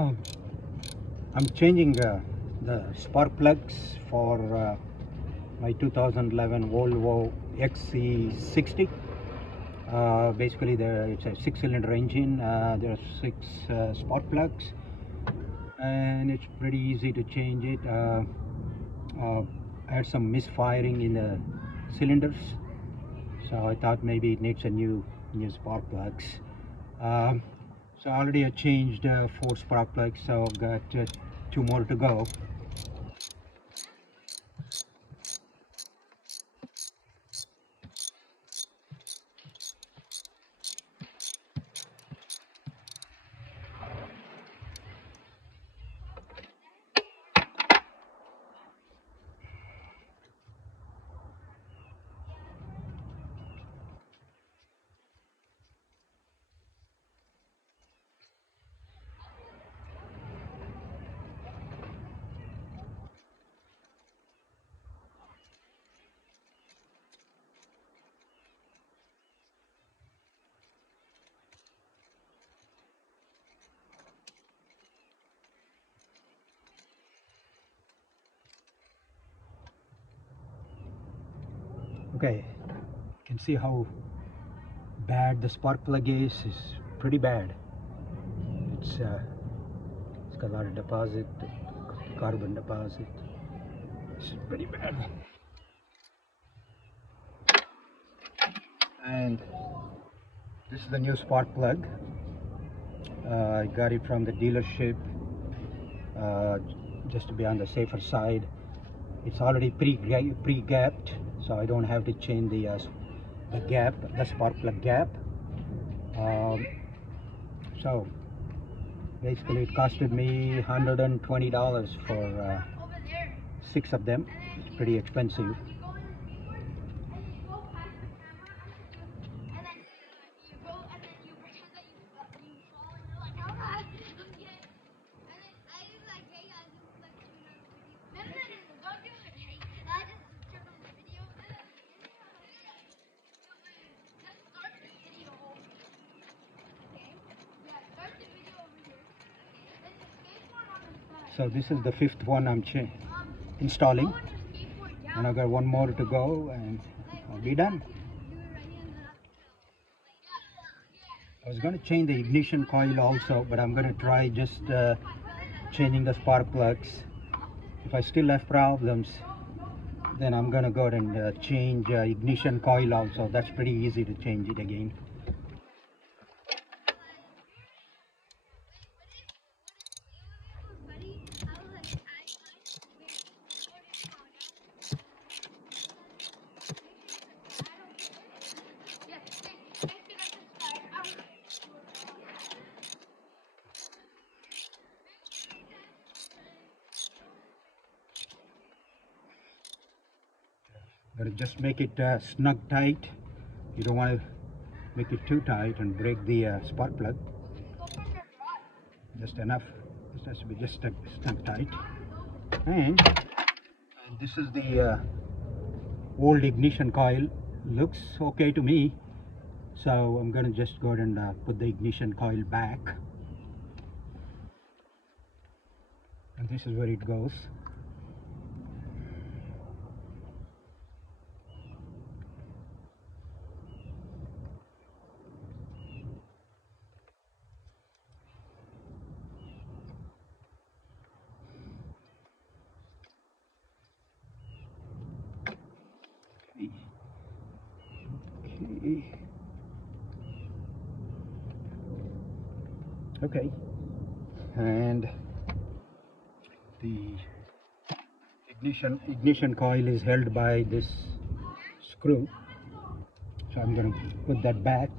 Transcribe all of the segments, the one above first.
Um, I'm changing the spark plugs for my 2011 Volvo XC60. Basically, it's a 6-cylinder engine. There are 6 spark plugs, and it's pretty easy to change it. I had some misfiring in the cylinders, so I thought maybe it needs a new spark plugs. So already I changed 4 spark plugs, so I've got 2 more to go. Okay, you can see how bad the spark plug is. It's pretty bad. It's got a lot of deposit, carbon deposit. It's pretty bad. And this is the new spark plug. I got it from the dealership just to be on the safer side. It's already pre-gapped, so I don't have to change the gap, the spark plug gap. So basically it costed me $120 for 6 of them. It's pretty expensive. So this is the 5th one I'm installing, and I've got 1 more to go and I'll be done. I was going to change the ignition coil also, but I'm going to try just changing the spark plugs. If I still have problems, then I'm going to go ahead and change ignition coil also. That's pretty easy to change it again. But just make it snug tight. You don't want to make it too tight and break the spark plug. Just enough. It has to be just snug tight. And this is the old ignition coil. Looks okay to me. So I'm going to just go ahead and put the ignition coil back. And this is where it goes. Okay, and the ignition coil is held by this screw, so I'm going to put that back.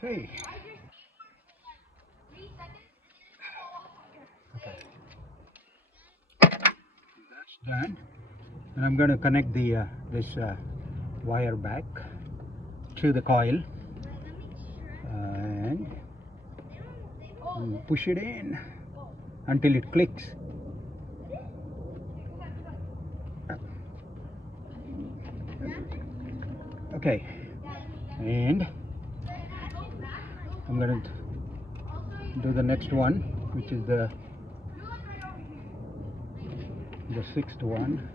Okay. Okay. That's done. And I'm going to connect the this wire back to the coil and push it in until it clicks. Okay, and I'm going to do the next one, which is the sixth one.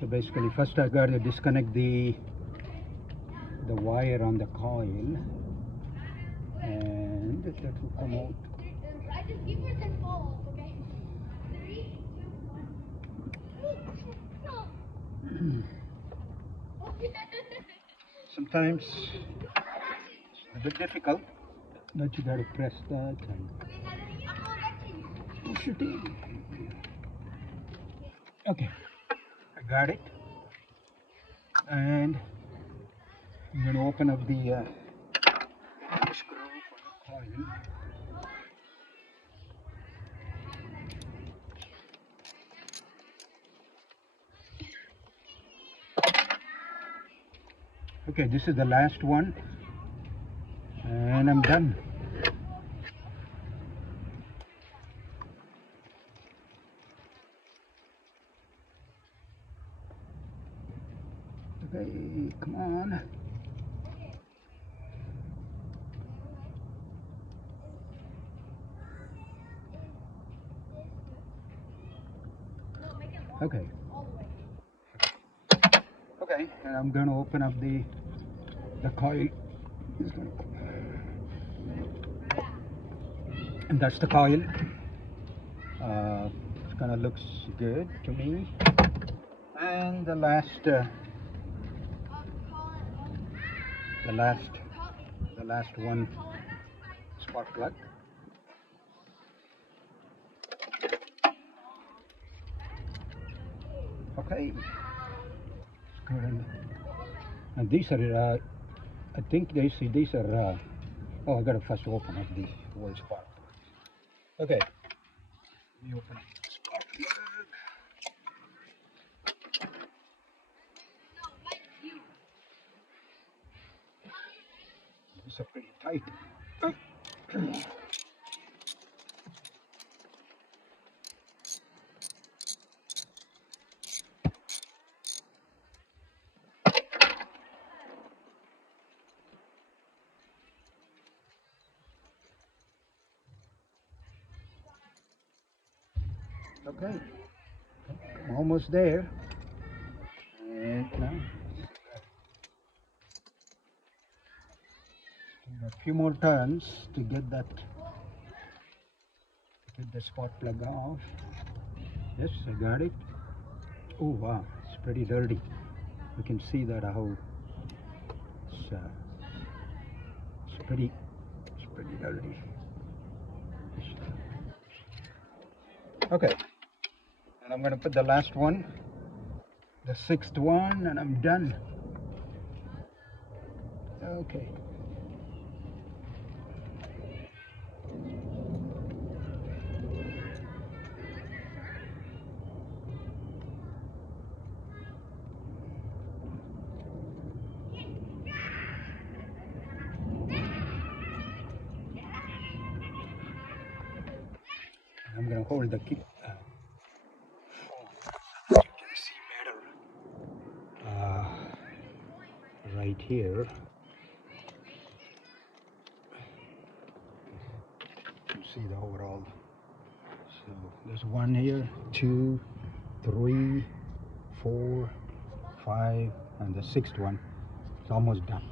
So basically, first I got to disconnect the wire on the coil, and that will come out. Sometimes it's a bit difficult, but you got to press that and push it in. Okay, I got it, and I'm going to open up the screw for the coil. Okay, this is the last one, and I'm done. Okay, come on. Okay. Okay, and I'm going to open up the coil. And that's the coil. It kind of looks good to me. And the last one, spark plug. Okay. And these are, I think these are. Oh, I gotta first open up the whole spark plug. Okay. Let me open up the spark plug. These are pretty tight. Okay, I'm almost there. And now, a few more turns to get the spark plug off. Yes, I got it. Oh wow, it's pretty dirty. You can see that how it's pretty dirty. Okay, and I'm gonna put the last one, the sixth one, and I'm done. Okay. I'm gonna hold the key. You can see better right here. You can see the overall. So there's one here, 2, 3, 4, 5, and the sixth one. It's almost done.